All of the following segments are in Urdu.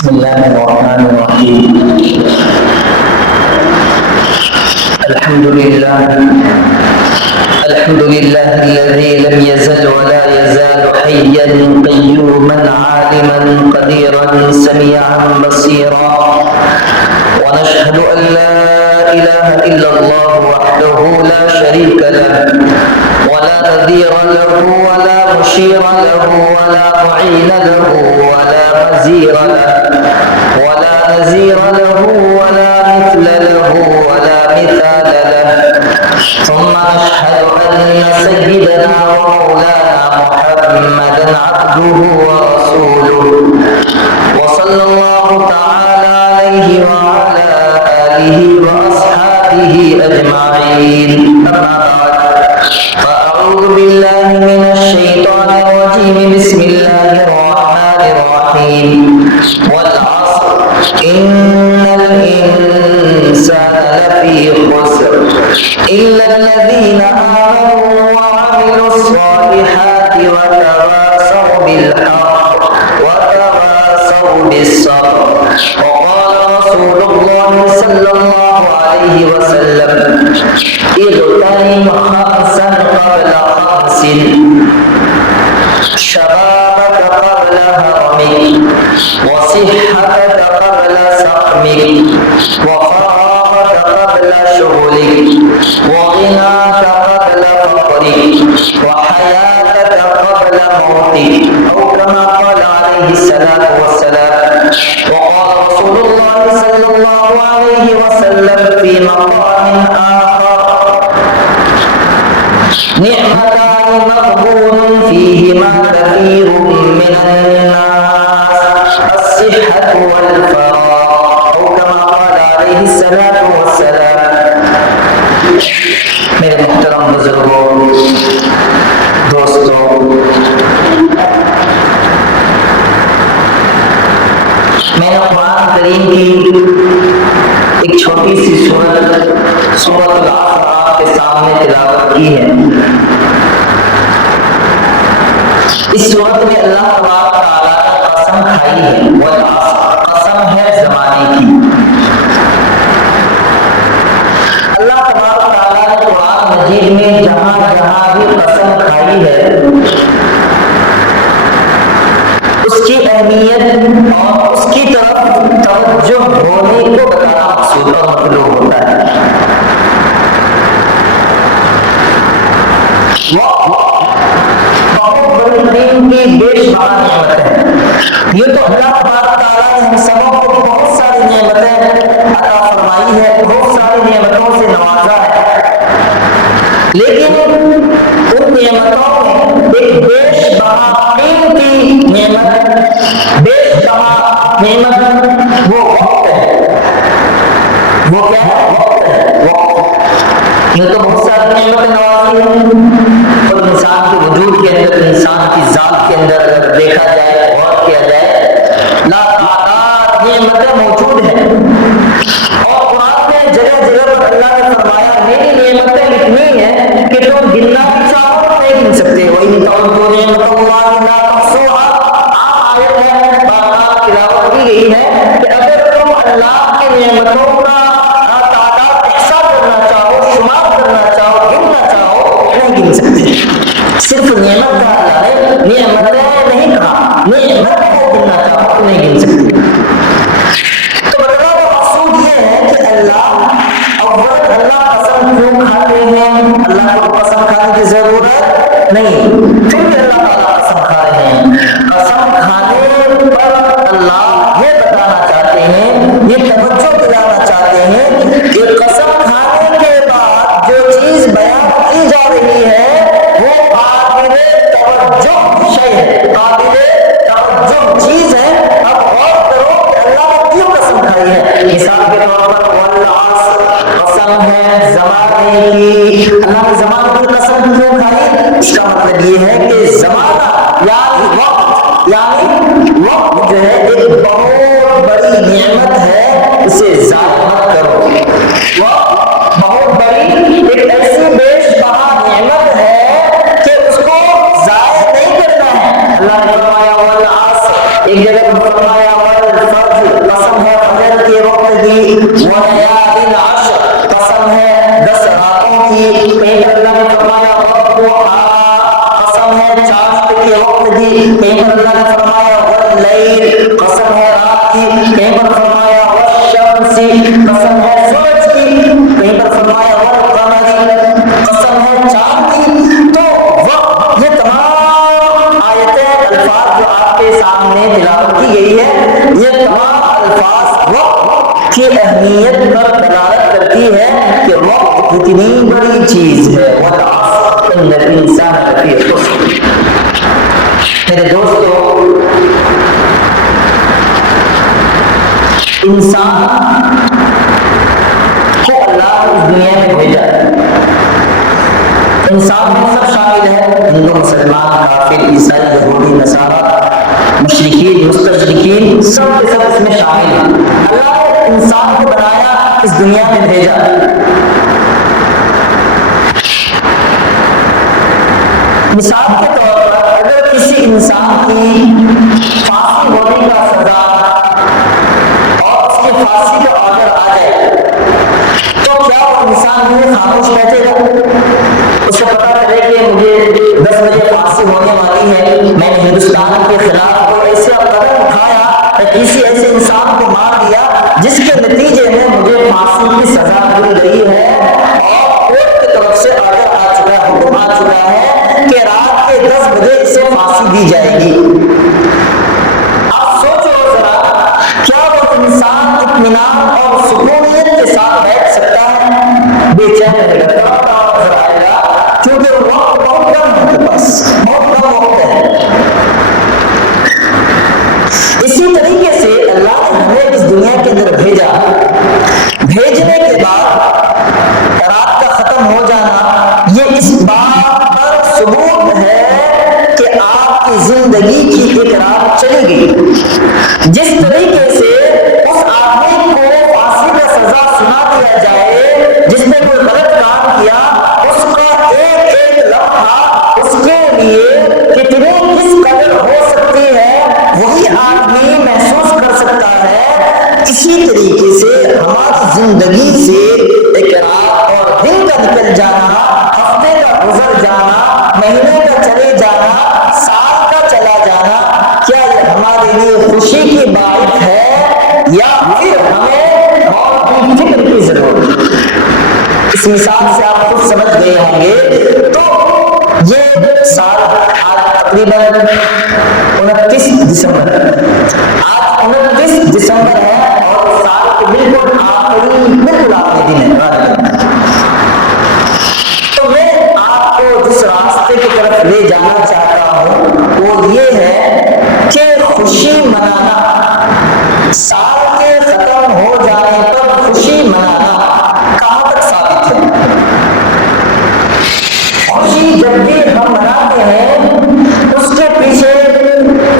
بسم الله الرحمن الرحيم. الحمد لله الذي لم يزل ولا يزال حيا قيوما عالما قديرا سميعا بصيرا، ونشهد أن لا إله إلا الله وحده لا شريك له ولا نذير له ولا مشير له ولا معين له ولا مزير له ولا نزير له ولا مثل له ولا مثال له. ثم نشهد أن سيدنا ومولانا محمدا عبده ورسوله، وصلى الله تعالى عليه وعلى آله وأصحابه أجمعين. أما بعد، فأعوذ بالله من الشيطان الرجيم. بسم الله الرحمن الرحيم. والعصر إن الإنسان لفي خسر إلا الذين آمنوا وعملوا الصالحات وتواصوا بالحق وتواصوا بالصبر. وقال رسول الله صلى الله عليه وسلم: اغتنم خمسا قبل خمس، شبابك قبل هرمك، وصحتك قبل سقمك، وفراغك قبل شغلك، وغناك قبل فقرك، وحياتك قبل موتك، أو كما قال عليه الصلاة والسلام. وقال رسول الله صلى الله عليه وسلم في مقام آخر: نعمتان مغبون فيهما كثير من الناس، الصحة والفراغ، أو كما قال عليه الصلاة والسلام. میرے محترم بزرگوں، دوستوں، میں نے قرآن کریم کی ایک چھوٹی سی سورت العصر آپ کے سامنے تلاوت کی ہے۔ اس سورت میں اللہ تبارک تعالیٰ نے قسم کھائی ہے، والعصر، قسم ہے زمانے کی۔ اللہ تبارک تعالیٰ نے قرآن مجید میں جہاں جہاں بھی قسم کھائی ہے، اس کی اہمیت اور اس کی طرف توجہ ہونے کو بتانا مقصود اور مطلوب ہوتا ہے۔ بہت بڑی دین کی بے شمار نعمت ہے۔ یہ تو اللہ تبارک تعالیٰ نے ہم سبوں کو بہت ساری نعمتیں عطا فرمائی ہے، بہت ساری نعمتوں سے نوازا ہے، لیکن ان نعمتوں میں ایک بیش بہا قیمتی نعمت، بیش بہا نعمت وہ وقت ہے۔ وہ کیا ہے؟ وقت ہے۔ وقت یہ تو بہت ساری نعمتیں نوازی ہیں، اور انسان کے وجود کے اندر، انسان کی ذات کے اندر اگر دیکھا جائے، غور کیا جائے، لاتعداد نعمتیں موجود ہیں۔ اور قرآن میں جگہ جگہ پر اللہ نے فرمایا میری نعمتیں اتنی ہیں کہ تم گننا بھی چاہو تو نہیں گن سکتے۔ وَإِن تَعُدُّوا نِعْمَتَ اللَّهِ لَا تُحْصُوهَا، عام آیت ہے، بار تلاوت کی گئی ہے کہ اگر تم اللہ کی نعمتوں کا تعداد احصاء کرنا چاہو، شمار کرنا چاہو، گننا چاہو، نہیں گن سکتے۔ صرف نعمت کا اللہ نے نعمتیں نہیں کہا، نعمت کو گننا چاہو تو نہیں گن سکتے۔ تو بتانا کا مقصود یہ ہے کہ اللہ قسم کیوں کھاتے ہیں؟ اللہ کو قسم کھانے کی ضرورت نہیں، پھر بھی اللہ تعالیٰ قسم کھا رہے ہیں۔ قسم کھانے پر اللہ یہ بتانا چاہتے ہیں، یہ توجہ دلانا چاہتے ہیں کہ قسم کھانے کے بعد جو چیز بیان کی جا رہی ہے وہ قابل توجہ شے ہے، قابل توجہ چیز ہے۔ اب غور کرو کہ اللہ نے کیوں قسم کھائی ہے۔ مثال کے طور پر والعصر، قسم ہے زمانے کی۔ اللہ نے زمانے کی قسم کیوں کھائی؟ اس کا مطلب یہ ہے کہ زمانہ یعنی وقت جو ہے ایک بہت بڑی نعمت ہے، اسے ضائع مت کرو۔ وقت بہت بڑی ایک ایسی بیش بہا نعمت ہے کہ اس کو ضائع نہیں کرنا ہے۔ اللہ نے فرمایا والعصر، ایک جگہ پر فرمایا والفجر، کہیں پر اللہ نے فرمایا واللیل، قسم ہے رات کی، کہیں پر فرمایا والشمس، قسم ہے سورج کی، کہیں پر فرمایا والقمر، قسم ہے چاند کی۔ تو وقت، یہ تمام آیتیں، الفاظ جو آپ کے سامنے تلاوت کی گئی ہے، یہ تمام الفاظ وقت کی اہمیت پر دلالت کرتی ہے کہ وقت کتنی بڑی چیز ہے۔ والعصر ان الانسان لفی خسر۔ میرے دوستو، انسان کو اللہ نے اس دنیا میں بھیجا ہے، انسان میں سب شامل ہے، ہندو، مسلمان، کافر، عیسائی، یہودی، نصارہ، مشرکین، مستشرکین، سب کے سب اس میں شامل ہیں۔ اللہ نے انسان کو بنایا، اس دنیا میں بھیجا۔ مثال کے طور پر اگر کسی انسان کی پھانسی ہونے کا سزا اور اس کی پھانسی کا آرڈر آ جائے تو کیا وہ انسان بھی خاموش بیٹھے گا؟ اسے پتا چلے کہ مجھے 10 بجے پھانسی ہونے والی ہے، میں نے ہندوستان کے خلاف کوئی ایسا قدم اٹھایا، کسی ایسے انسان کو مار دیا جس کے نتیجے میں مجھے پھانسی کی سزا مل گئی ہے اور کورٹ کی طرف سے آرڈر آ چکا ہے، حکم آ چکا ہے کہ رات کے 10 بجے اسے پھانسی دی جائے گی۔ آپ سوچو ذرا، کیا وہ انسان اطمینان اور سکونیت کے ساتھ بیٹھ سکتا ہے؟ بے چین رہے گا، نظر آئے گا، کیونکہ وقت بہت کم ہے، کے پاس بہت کم وقت ہے۔ اسی طریقے سے اللہ نے ہمیں اس دنیا کے اندر بھیجا، بھیجنے کے بعد رات کا ختم ہو جانا یہ اس بات پر ثبوت ہے کہ آپ کی زندگی کی ایک رات چلی گئی۔ جس طریقے سے اس آدمی کو پھانسی کا سزا سنا دیا جائے جس نے کوئی غلط کام کیا، اس کا ایک ایک لمحہ اس کے لیے کتنی کس قدر ہو سکتی ہے وہی آدمی محسوس کر سکتا ہے۔ اسی طریقے سے ہماری زندگی سے ایک رات اور دن کا نکل جانا، ہفتے کا گزر جانا، مہینے کا چلے جانا، سال کا چلا جانا، کیا یہ ہمارے لیے خوشی کی بات ہے یا پھر ہمیں موت کی فکر کی ضرورت ہے؟ اس مثال سے آپ خود سمجھ گئے ہوں گے۔ تو یہ سال آج تقریباً 29 دسمبر، آج 29 دسمبر ہے اور سال کے بالکل آخری دن ہے۔ تو میں آپ کو جس راستے کی طرف لے جانا چاہتا ہوں وہ یہ ہے کہ خوشی منانا، سال کے ختم ہو جانے پر خوشی منانا کہاں تک ثابت ہے؟ خوشی جب بھی ہم مناتے ہیں اس کے پیچھے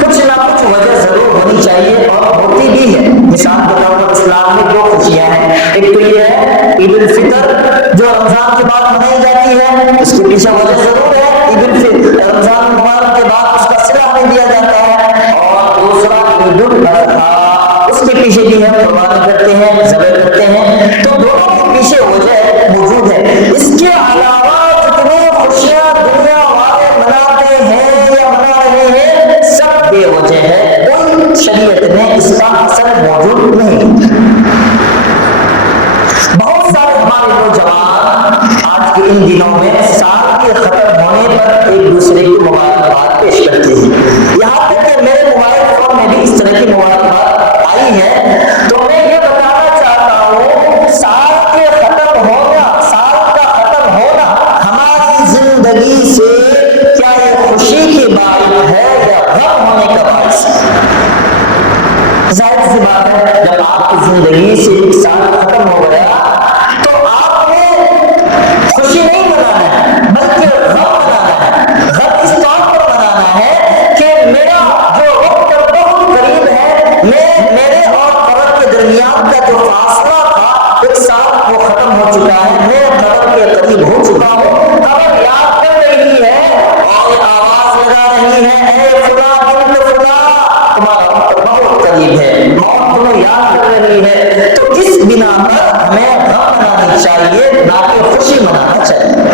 کچھ نہ کچھ وجہ ضرور ہونی چاہیے اور ہوتی بھی ہے۔ مثال کے طور پر اسلام میں 2 خوشیاں ہیں، ایک تو یہ ہے عید الفطر جو رمضان کے بعد منائی جاتی ہے، اس کے پیچھے وجہ ضرور ہے، عید الفطر رمضان مبارک کے بعد اس کا صلہ ہمیں دیا جاتا ہے، اور دوسرا عید الاضحیٰ، اس کے پیچھے بھی ہم قربانی کرتے ہیں، ذبح کرتے ہیں۔ تو دونوں کے پیچھے وجہ موجود ہے۔ اس کے علاوہ جتنی خوشیاں دنیا والے مناتے ہیں یا منا رہے ہیں سب بے وجہ ہے، کوئی شریعت میں اس کا اثر موجود نہیں۔ بہت سارے ہمارے نوجوان آج کے ان دنوں میں سال کے ختم ہونے پر ایک دوسرے کی مبارکباد پیش کرتے ہیں، یہاں تک کہ میرے موبائل فون میں بھی اس طرح کی مبارکباد آئی ہے۔ تو میں یہ بتانا چاہتا ہوں، سال کے ختم ہونا، سال کا ختم ہونا ہماری زندگی سے کیا یہ خوشی کی بات ہے یا غم ہونے کا باعث ہے؟ ظاہر سی بات ہے، جب آپ کی زندگی سے ایک سال ختم ہو گیا تو آپ نے خوشی نہیں منانا ہے بلکہ غم منانا ہے۔ غم اس طور پر منانا ہے کہ میرا جو وقت بہت قریب ہے، میرے اور قبر کے درمیان کا جو فاصلہ تھا، ایک سال وہ ختم ہو چکا ہے، میں قبر کے قریب ہو چکا ہوں، قبر یاد کر رہی ہے اور آواز لگا رہی ہے، اے فلاں بنت فلاں، تمہارا وقت بہت قریب ہے، موت تمہیں یاد کر رہی ہے۔ تو اس بنا پر ہمیں غم منانی چاہیے نہ کہ خوشی منانا چاہیے۔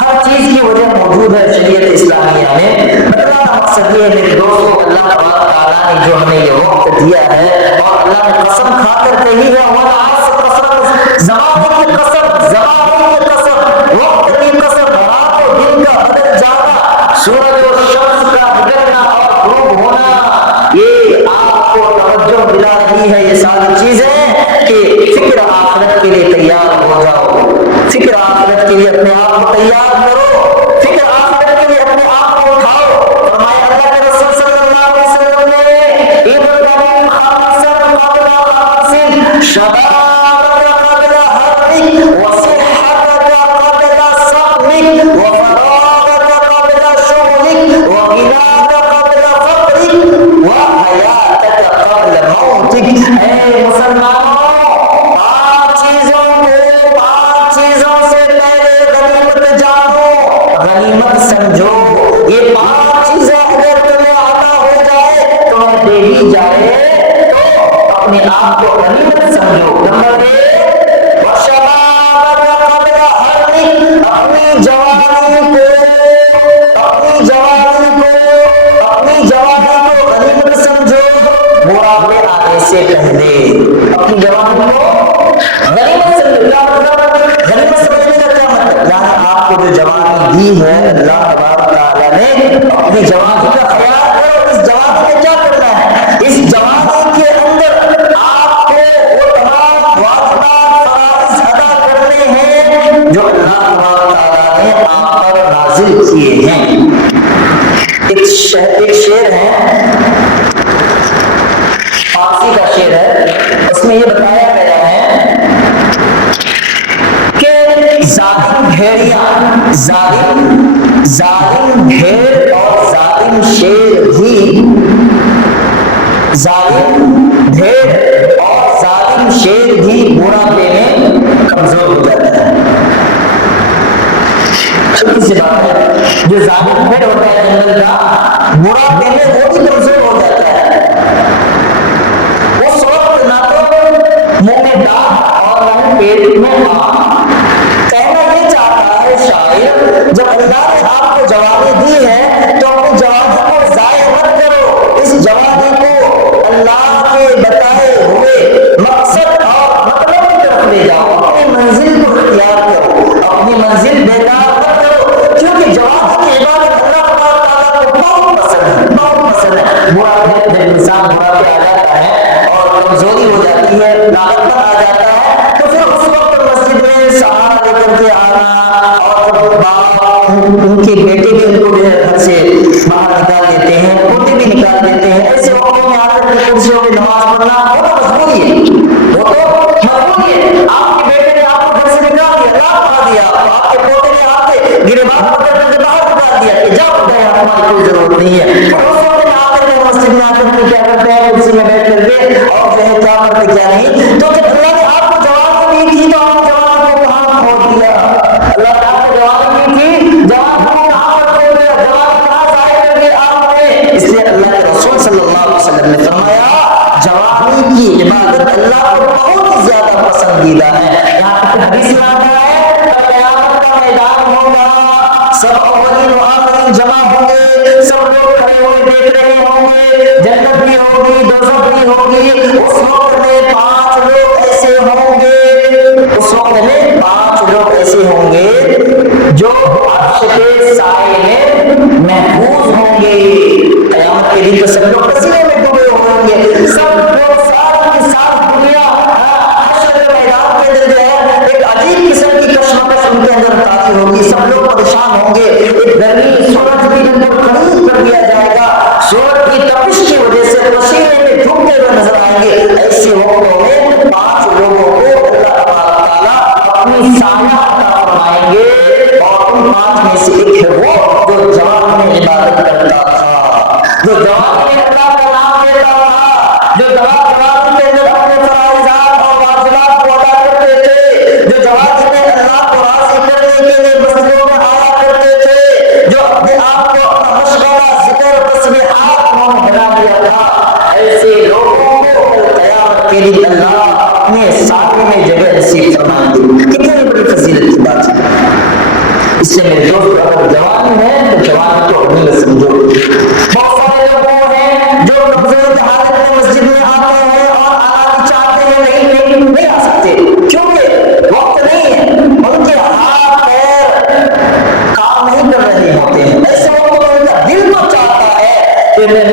ہر چیز کی وجہ موجود ہے، لیے میرے دوستوں اللہ تبارک تعالیٰ نے جو ہمیں یہ وقت دیا ہے اور اللہ نے قسم کھا کر کہی ہے زمانے کی قسم وقت کی قسم رات و دن کا بدل جانا سورج و شمس کا بگڑنا اور غروب ہونا یہ آپ کو توجہ دلا رہی ہے یہ ساری چیزیں کہ فکر آخرت کے لیے تیار ہو جاؤ فکر آخرت کے لیے اپنے آپ کو تیار کرو فکر آخرت کے لیے اپنے آپ کو اٹھاؤ فرمایا اللہ کے رسول صلی اللہ علیہ وسلم نے ابراہیم خامسن قبل خامسن شبابك قبل حرمك وصحتك قبل سقمك وفراغك قبل شغلك وغناك قبل فقرك وحياتك قبل موتك اے مسلمانوں غنیمت سمجھو یہ 5 چیزیں اگر تمہیں عطا ہو جائے تمہیں دے دی جائے تو اپنے آپ کو غنیمت سمجھو نمبر 1 وشبابک قبل حرمک اپنی جوانی کو غنیمت سمجھو بڑھاپے آنے سے پہلے اپنی جوانی کو غنیمت سمجھو غنیمت سمجھنے کا کیا مطلب یعنی آپ کو جو جوانی دی ہے اللہ تبارک تعالیٰ نے اپنی جوانی کا خیال کرو اس جوانی میں کیا کرنا ہے اس جوانی کے اندر آپ کو وہ تمام واجبات فرائض ادا کرنے ہیں جو اللہ تبارک تعالیٰ نے آپ پر نازل کیے ہیں ایک شعر ہے فارسی کا شعر ہے اس میں یہ بتایا گیا ہے ظالم بھیڑ اور ظالم شیر بھی بڑھاپے میں کمزور ہو جاتا ہے چھوٹی سی بات ہے جو ظالم بھیڑ ہوتا ہے جنگل کا بڑھاپے میں وہ بھی کمزور ہو جاتا ہے اس وقت نہ تو منہ میں دانت اور نہ پیٹ میں شاعر جب اللہ نے آپ کو جوانی دی ہے تو اپنی جوانی کو ضائع مت کرو اس جوانی کو اللہ کے بتائے ہوئے مقصد اور مطلب کی طرف لے جاؤ اپنی منزل کو اختیار کرو اپنی منزل بیدار مت کرو کیونکہ جوانی کی عبادت اللہ تعالیٰ کو بہت پسند ہے جب انسان بڑھاپے آ جاتا ہے اور کمزوری ہو جاتی ہے لاغت پر آ جاتا ہے تو پھر اس وقت مسجد میں سہارا لے کر کے آنا ان کے بیٹے بھی ان کو جو ہے گھر سے باہر نکال دیتے ہیں پوتے بھی نکال دیتے ہیں ایسے وقتوں میں آ کر کے کرسیوں پہ نماز پڑھنا وہ تو مجبوری ہے آپ کے بیٹے نے آپ کو گھر سے نکال دیا لاکھ پڑھا دیا آپ کے پوتے نے آپ کے گربان پکڑ کر کے باہر نکال دیا کہ جاؤ گئے ہماری کوئی ضرورت نہیں ہے اس وقت میں آ کر کے مسجد میں آ کر کے کیا کرتے ہیں کرسی میں بیٹھ کر کے اور جو ہے کیا کرتے کیا نہیں تو جب اللہ نے آپ کو جواب نہیں کی تو آپ جواب کو کہاں کھو دیا اللہ تعالیٰ نے جواب نہیں کی جواب کو کہاں پر کھو دیا جواب کہاں ضائع کر دیا آپ نے اس لیے اللہ کے رسول صلی اللہ علیہ وسلم نے فرمایا جوانی کی عبادت اللہ کو بہت ہی زیادہ پسندیدہ ہے یہاں تک حدیث میں آتا ہے قیامت کا میدان ہوگا سب اولین و آخرین جمع ہوں گے سب لوگ کھڑے ہوئے دیکھ رہے ہوں گے جنت بھی ہوگی دوزخ بھی ہوگی اس وقت میں 5 لوگ ایسے ہوں گے اس وقت میں 5 لوگ ایسے ہوں گے جو عرش کے سائے میں محفوظ ہوں گے قیامت کے دن تو سب لوگ پسینے میں ڈوبے ہوں گے سب لوگ ساری کی ساری دنیا حشر کے میدان کے اندر جو ہے ایک عجیب قسم کی کشمکش ان کے اندر تاری ہوگی سب لوگ پریشان ہوں گے ایک گرمی سورج کے اندر قریب کر دیا جائے گا سورج کی تپش کی وجہ سے پسینے میں ڈوبتے ہوئے نظر آئیں گے ایسے وقتوں میں 5 لوگوں کو اللہ تعالیٰ اپنی سایہ عطا فرمائیں گے اور ان 5 میں سے ایک ہے وہ جو جوان میں عبادت کرتا تھا جو جوان میں اللہ کا نام لیتا تھا جو جوان کے اندر اپنے فرائضات اور واجبات کو ادا کرتے تھے جو جوان میں اللہ کو راضی کرنے کے لیے مسجدوں میں آیا کرتے تھے جو اپنے آپ کو اپنا مشغلہ ذکر تسبیحات میں بنا لیا تھا ایسے لوگوں کو قیامت کے دن اللہ اپنے ساتھ میں جگہ نصیب فرمائیں گے کتنی بڑی فضیلت کی بات ہے اس سے میرے دوست اگر جوان ہے تو جوان کو اپنی سمجھو بہت سارے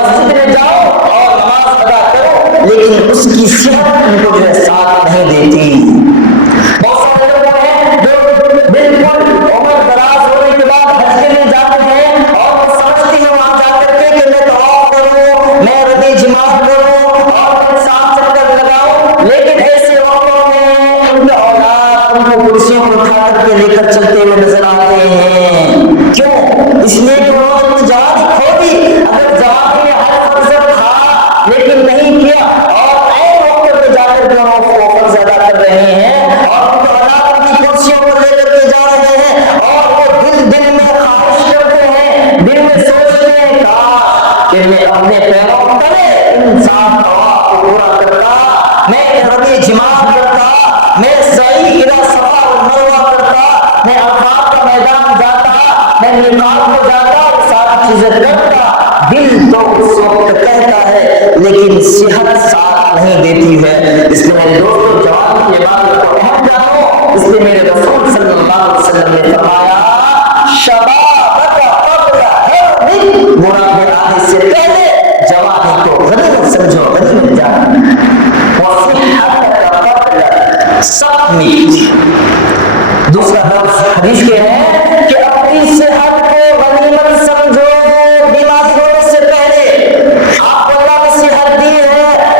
مسجد میں جاؤ اور نماز ادا کرو، لیکن اس کی صحت ان کو جو ہے ساتھ نہیں دیتی۔ بہت سارے لوگ ہیں جو بالکل عمر دراز ہونے کے بعد حج کے لیے جاتے ہیں اور وہ سمجھتے ہیں وہاں جا کر کے کہ میں طواف کروں، میں رمی جماعت کروں اور میں 7 چکر لگاؤں، لیکن ایسے وقتوں میں ان کے اولاد ان کو کرسیوں کو اٹھا کر کے لے کر چلتے ہوئے نظر آتے ہیں۔ کیوں؟ اس لیے کہ انہوں نے جوانی کھو دی۔ اگر جوانی میں ہر فرض تھا لیکن نہیں کیا اور عین وقت پہ جا کر کے وہ فرض ادا کر رہے ہیں اور ان کو اولاد کی کرسیوں کو لے کر کے جا رہے ہیں اور وہ دل میں خواہش کرتے ہیں، دل میں سوچتے ہیں کہ میں اپنے پیروں تلے انسان طواف کو پورا کرتا، میں رمی جماعت کرتا، میں سعی الی صفا و مروہ کرتا، میں عرفات کا میدان جاتا، میں میقات کو جاتا، یہ ساری چیزیں کرتا۔ دل تو اس وقت کہتا ہے لیکن صحت ساتھ نہیں دیتی ہے۔ اس لیے میرے دوستوں، جوانی کے بعد کو اہم جانو، اس لیے میرے رسول صلی اللہ علیہ وسلم نے فرمایا شبابک قبل حرمک، بڑھاپے آنے سے پہلے جوانی کو غنیمت سمجھو، غنیمت جانو، وصحتک قبل سقمک۔ دوسرا لفظ حدیث کے ہے کہ اپنی صحت کو غنیمت سمجھو بیماری ہونے سے پہلے۔ آپ کو اللہ نے صحت دی ہے،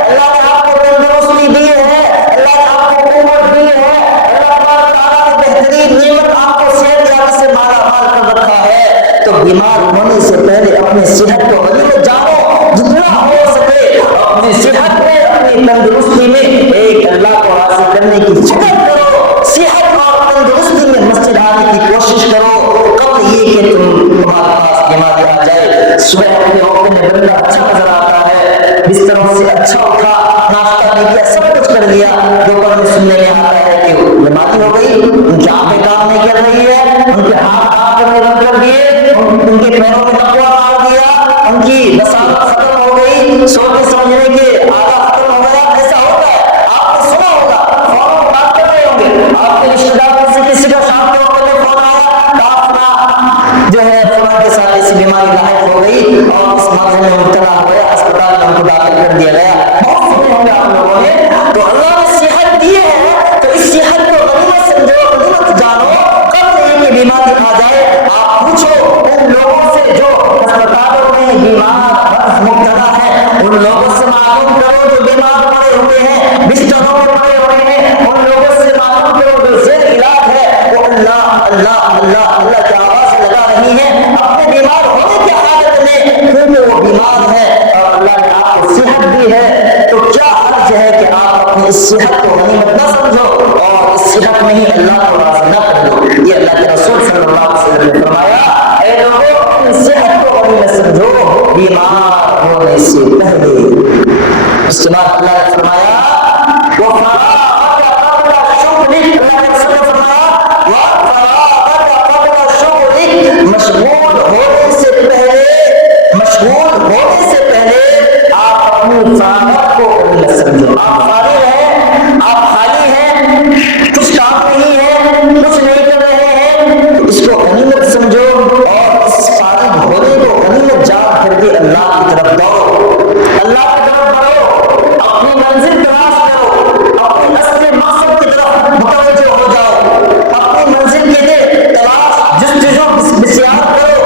اللہ نے آپ کو تندرستی دی ہے، اللہ نے آپ کو قوت دی ہے، اللہ تعالیٰ نے بہترین نعمت آپ کو صحت یابی سے مالا مال کر رکھا ہے، تو بیمار ہونے سے پہلے اپنی صحت کو غنیمت جانو، جتنا ہو سکے اپنی صحت میں، اپنی تندرستی میں ایک اللہ کو حاصل کرنے کی فکر کرو، صحت اور تندرستی میں مسجد آنے کی کوشش کرو، قبل یہ کہ تمہارے پاس بیماری آ جائے۔ صبح اپنے وقت میں بندہ اچھا نظر آتا ہے، بستروں سے اچھا اٹھا، ناشتہ نہیں کیا، سب کچھ کر لیا، دوپہر میں سننے میں آتا ہے کہ بیماری ہو گئی، ان کی آنکھیں کام نہیں کر رہی ہے، ان کے ہاتھ کام کرنے بند کر دیے، ان کے پیروں میں تقویٰ مار دیا، ان کی بصارت ختم ہو گئی، سوچنے سمجھنے کے آدھا ختم ہو گیا۔ ایسا ہوتا ہے، آپ نے سنا ہوگا، فوراً بات کر رہے ہوں گے، آپ کے رشتے دار سے کسی کا شام کے وقت میں فون آیا، کافنا جو ہے فلاں کے ساتھ ایسی بیماری لاحق ہو گئی اور اس مرض میں مبتلا ہو گیا، اسپتال میں ان کو داخل کر دیا گیا۔ بہت سنے ہوں گے آپ لوگوں نے۔ تو اللہ نے صحت دی ہے تو اس صحت کو غنیمت سمجھو، غنیمت جانو، قبل یہ کہ بیماری آ جائے۔ آپ پوچھو ان لوگوں سے جو اسپتالوں میں بیمار مبتلا ہے، ان لوگوں سے معلوم کرو جو بیمار پڑے ہوئے ہیں، بستروں میں پڑے ہوئے ہیں، ان لوگوں سے معلوم کرو جو زیر علاج ہے، وہ اللہ اللہ اللہ اللہ کی آواز لگا رہی ہیں اپنے بیمار ہونے کی حالت میں، کیونکہ وہ بیمار ہے اور اللہ نے آپ کو صحت دی ہے۔ تو کیا حرج ہے کہ آپ اپنی اس صحت کو غنیمت نہ سمجھو اور اس صحت میں ہی اللہ کو راضی نہ کر دو۔ یہ اللہ کے رسول صلی اللہ علیہ وسلم نے فرمایا، اے لوگوں اپنی صحت کو غنیمت سمجھو بیمار ہونے سے پہلے۔ اس کے بعد اللہ نے فرمایا مشغول ہونے سے پہلے آپ اپنی فراغت کو غنیمت سمجھو۔ آپ فارغ ہیں، آپ خالی ہیں، کچھ کام نہیں ہے، کچھ نہیں کر رہے ہیں، تو اس کو غنیمت سمجھو اور اس فارغ ہونے کو غنیمت جان کر کے اللہ کی طرف دوڑو، اللہ کی طرف بڑھو، اپنی منزل تلاش کرو، اپنے اصل مقصد کی طرف متوجہ ہو جاؤ، اپنی منزل کے لیے تلاش جستجو بسیار کرو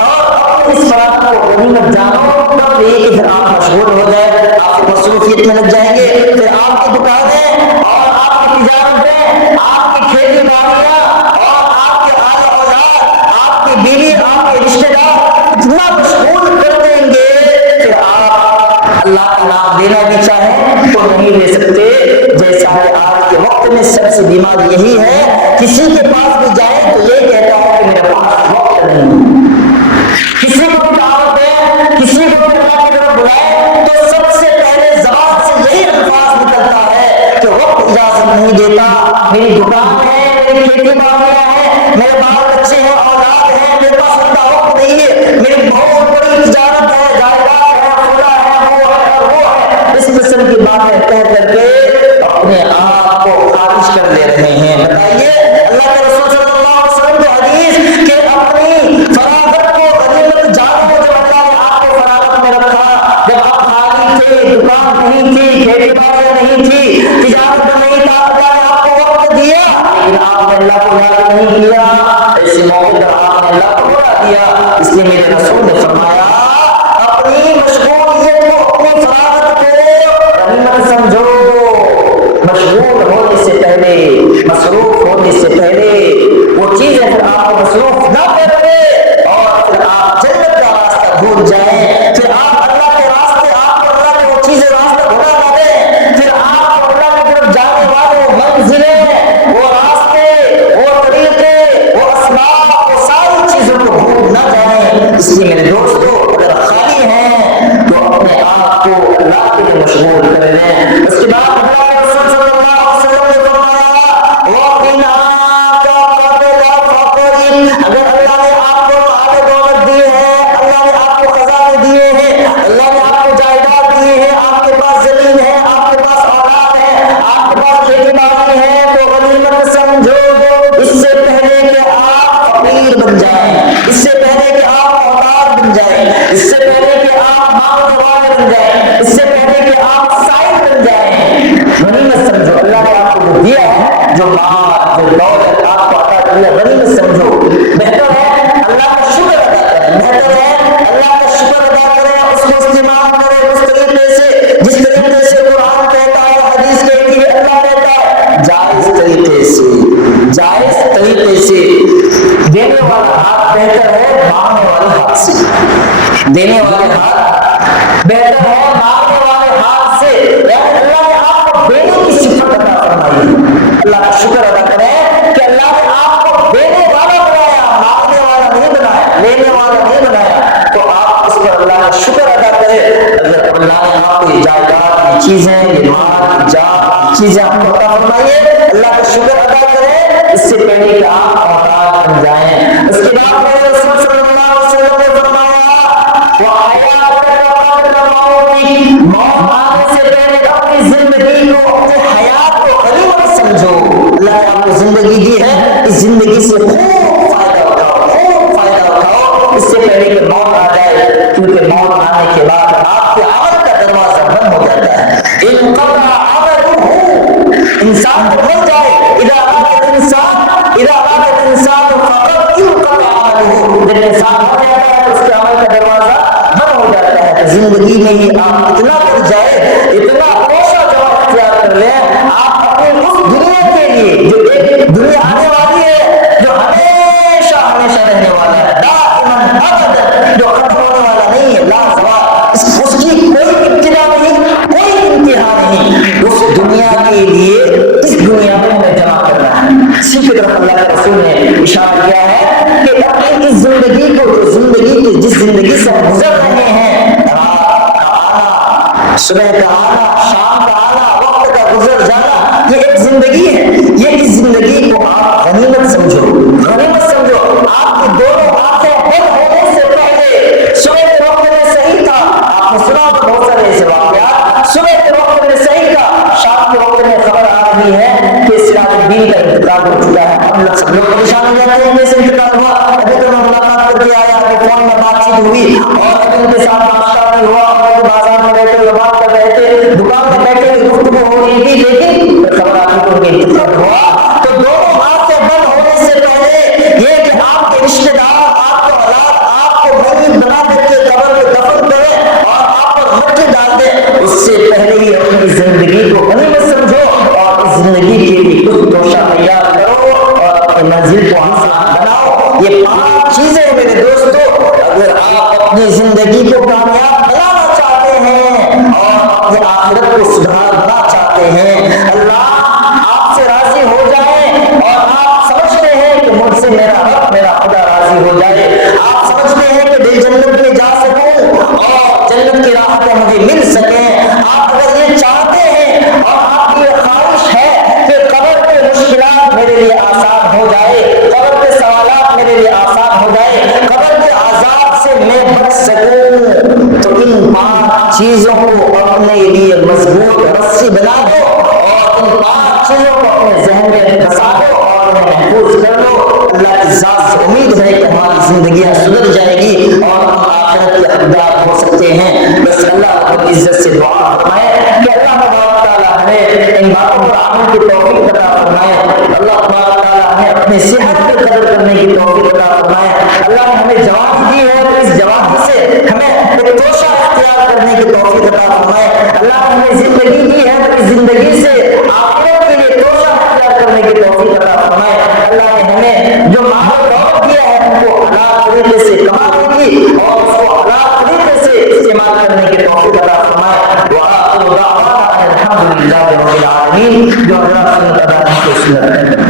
اور اپنی اس فراغت کو غنیمت جانو۔ تب یہ کہ پھر آپ مشغول ہو جائے، آپ مصروفیت میں لگ جائیں گے، پھر آپ کی دکانیں اور آپ کی تجارتیں، آپ کی کھیتی باڑیاں اور آپ کے آل اولاد، آپ کی بیوی، آپ کے رشتے دار اتنا مشغول کر دیں گے کہ آپ اللہ کا نام دینا بھی چاہیں تو نہیں لے سکتے۔ جیسا کہ آج کے وقت میں سب سے بیماری یہی ہے، کسی کے پاس بھی جائیں تو یہ کہتا ہے کہ میرے پاس وقت نہیں، کسی کو بھی دعوت دیں، کسی کو بھی اللہ کی طرف بلائیں تو سب سے پہلے زبان سے یہی الفاظ نکلتا ہے کہ وقت اجازت نہیں دیتا، میری دکان ہے، میری کھیتی باڑیاں ہیں، میرے بال بچے ہیں، اولاد ہیں، میرے پاس اتنا وقت نہیں ہے، میری بہت بڑی تجارت ہے، جائیداد ہے، کھلا ہے، وہ ہے اور وہ ہے، اس قسم کی باتیں کہہ کر کے اپنے آپ کو خارج کر لے رہے ہیں۔ بتائیے اللہ کے رسول صلی اللہ علیہ وسلم کی حدیث کہ اپنی فراغت کو غنیمت جانو، جو اللہ نے آپ کو فراغت میں رکھا جب آپ خالی تھے، دکان نہیں تھی، کھیتی باڑی نہیں تھی، تجارت نہیں تھا، اللہ نے آپ کو وقت دیا لیکن آپ نے اللہ کو یاد نہیں کیا، ایسے موقع پر آپ نے اللہ کو بھلا دیا۔ اس لیے میرے رسول نے فرمایا اپنی مشغولیت کو، اپنی فراغت کو غنیمت سمجھو۔ مشغول ہونے سے پہلے، مصروف ہونے سے پہلے وہ چیزیں پھر آپ کو مصروف نہ کر دے اور پھر آپ جنت کا راستہ بھول جائیں، پھر آپ اللہ کے راستے، آپ کو اللہ کی وہ چیزیں راستہ بھلا نہ دیں، پھر آپ کو اللہ کی طرف جانے والے منزلیں، وہ راستے، وہ طریقے، وہ اسباب، وہ ساری چیزوں کو بھول نہ جائیں۔ اس لیے میرے دوستو اگر خالی ہیں تو اپنے آپ کو اللہ کے لیے مشغول کر لیں۔ اس کے بعد اللہ کے رسول صلی اللہ علیہ وسلم نے فرمایا وَقِنَا قَبْلَ فَقْرٍ، اگر اللہ نے آپ کو مال دولت دی ہے، اللہ نے آپ کو خزانے دیے ہیں، اللہ نے آپ کو جائیداد دیے ہیں، آپ کے پاس زمین ہے، آپ کے پاس اولاد ہے، آپ کے پاس کھیتی باڑی ہے، تو غنیمت سمجھو اس سے پہلے کہ آپ فقیر بن جائیں، اس سے پہلے کہ آپ محتاج بن جائیں، اس سے پہلے کہ آپ مانگنے والے بن جائیں، اس سے پہلے کہ آپ سائل بن جائیں، غنیمت سمجھو اللہ نے آپ کو دیا ہے، جو مال، جو دولت آپ کو عطا کیا، غنیمت سمجھو۔ بہتر ہے اللہ کا شکر ادا کریں، بہتر ہے اللہ کا شکر ادا کریں، اس کو استعمال کریں اس طریقے سے جس طریقے سے قرآن کہتا ہے، حدیث کہتی ہے، اللہ کہتا ہے، جائز طریقے سے، جائز طریقے سے۔ دینے والا ہاتھ بہتر ہے مانگنے والے ہاتھ سے، دینے والے ہاتھ بہتر ہے مانگنے والے ہاتھ سے، یعنی اللہ نے آپ کو دینے کی صفت عطا فرمائی، اللہ کا شکر ادا کریں کہ اللہ نے آپ کو دینے والا بنایا، مانگنے والا نہیں بنایا، لینے والا نہیں بنایا، تو آپ اس پر اللہ کا شکر ادا کریں۔ اگر اللہ نے آپ کو جائیداد کی چیزیں، یہ مال جات چیزیں آپ کو عطا فرمائی ہے، اللہ کا شکر ادا کریں اس سے پہلے کہ آپ محتاج بن جائیں۔ اس کے بعد میرے رسول صلی اللہ علیہ وسلم نے فرمایا موت آنے سے پہلے اپنی زندگی کو، اپنی حیات کو غنیمت سمجھو۔ اللہ نے آپ کو زندگی دی ہے، اس زندگی سے خوب فائدہ اٹھاؤ، خوب فائدہ اٹھاؤ اس سے پہلے کہ موت آ جائے، کیونکہ موت آنے کے بعد آپ کے عمل کا دروازہ بند ہو جاتا ہے۔ انقطع عملہ، انسان جب مر جائے، اذا مات الانسان فقد انقطع عملہ، جب انسان مر جاتا ہے تو اس کے عمل کا دروازہ بند ہو جاتا ہے۔ زندگی میں ہی آپ اتنا کر جائے، اتنا کوشا جواب اختیار کر لیں، آپ اپنی اس دنیا کے لیے جو ایک دنیا آنے والی ہے، جو ہمیشہ ہمیشہ رہنے والا ہے، دائماً ابد، جو ختم ہونے والا نہیں ہے، لا زوال، اس کی کوئی ابتدا نہیں، کوئی انتہا نہیں، اس دنیا کے لیے اس دنیا میں ہمیں جمع کرنا ہے۔ اسی کی طرف اللہ کے رسول نے اشارہ کیا ہے کہ اپنی اس زندگی کو، جو زندگی کی جس زندگی سے ہم گزر رہے ہیں، رات کا آنا، صبح کا آنا، شام کا آنا، وقت کا گزر جانا، یہ ایک زندگی ہے، یہ اس زندگی کو آپ غنیمت سمجھو، غنیمت سمجھو۔ آپ کی دونوں آنکھیں بند ہونے سے پہلے، صبح کے وقت میں صحیح تھا، آپ نے سنا تو بہت سارے ایسے واقعات، صبح کے وقت میں صحیح تھا، شام کے وقت میں خبر آ رہی ہے کہ سراج الدین کا انتقال ہو چکا ہے، ہم لوگ سب لوگ پریشان ہو جاتے ہیں، کیسے انتقال ہوا، ابھی تو میں ملاقات کر کے آیا، ابھی فون میں بات چیت ہوئی اور ابھی ان کے ساتھ ناشتہ نہیں ہوا، اور بازار میں بیٹھے ہوئے بات کر رہے تھے، دکان میں بیٹھے ہوئے گفتگو ہو رہی تھی، لیکن خبر آ رہی کہ انتقال ہوا۔ تو دونوں آنکھیں بند ہونے سے پہلے یہ کہ آپ کے رشتے دار آپ کو اولاد آپ کو میت بنا دے کے قبر میں دفن کرے اور آپ پر مٹی ڈال دے، اس سے پہلے ہی اپنی زندگی کو غنیمت سمجھو اور اس زندگی کے لیے کچھ توشہ تیار کرو اور اپنی منزل کو آسان بناؤ۔ یہ 5 چیزیں میرے دوستو، اگر آپ اپنی زندگی کو کامیاب بنانا چاہتے ہیں اور اپنی آخرت کو سدھارنا چاہتے ہیں، اللہ آپ سے راضی ہو جائے اور آپ سمجھتے ہیں کہ مجھ سے میرا رب، میرا خدا راضی ہو جائے، آپ سمجھتے ہیں کہ دل جنت میں جا سکوں اور جنت کی راحتیں مجھے مل سکیں، آپ اگر یہ چاہتے ہیں اور آپ کی یہ خواہش ہے کہ قبر کے مشکلات میرے لیے آسان ہو جائے، قبر کے سوالات میرے لیے آسان ہو جائے، قبر کے عذاب سے میں بچ سکوں، تو ان 5 چیزوں کو اپنے لیے مضبوط رسی بنا دو اور ان 5 چیزوں کو اپنے ذہن میں بسا دو اور انہیں محفوظ کر لو۔ اللہ کی ذات سے امید ہے کہ ہماری زندگیاں سدھر جائے گی اور ہم آخرت کے حقدار ہو سکتے ہیں۔ بس اللہ رب العزت سے دعا فرمائے کہ اللہ تبارک تعالیٰ ہمیں ان باتوں پر عمل کی توفیق عطا فرمائے، اللہ تبارک تعالیٰ ہمیں اپنے صحت کی قدر کرنے کی توفیق عطا فرمائے، اللہ نے ہمیں جوانی دی ہے تو اس جوانی سے ہمیں ایک توشہ اختیار کرنے کی توفیق عطا فرمائے، اللہ نے ہمیں زندگی دی ہے تو اس زندگی سے آخرت کے لیے توشہ اختیار کرنے کی توفیق عطا فرمائے، اللہ نے ہمیں جو مال و دولت دیا ہے ان کو حلال طریقے سے کمانے کی اور اس کو حلال طریقے سے استعمال کرنے کی توفیق عطا فرمائے۔ وآخر دعوانا الحمد للہ رب العالمین۔ جو حضرات سنت ادا کی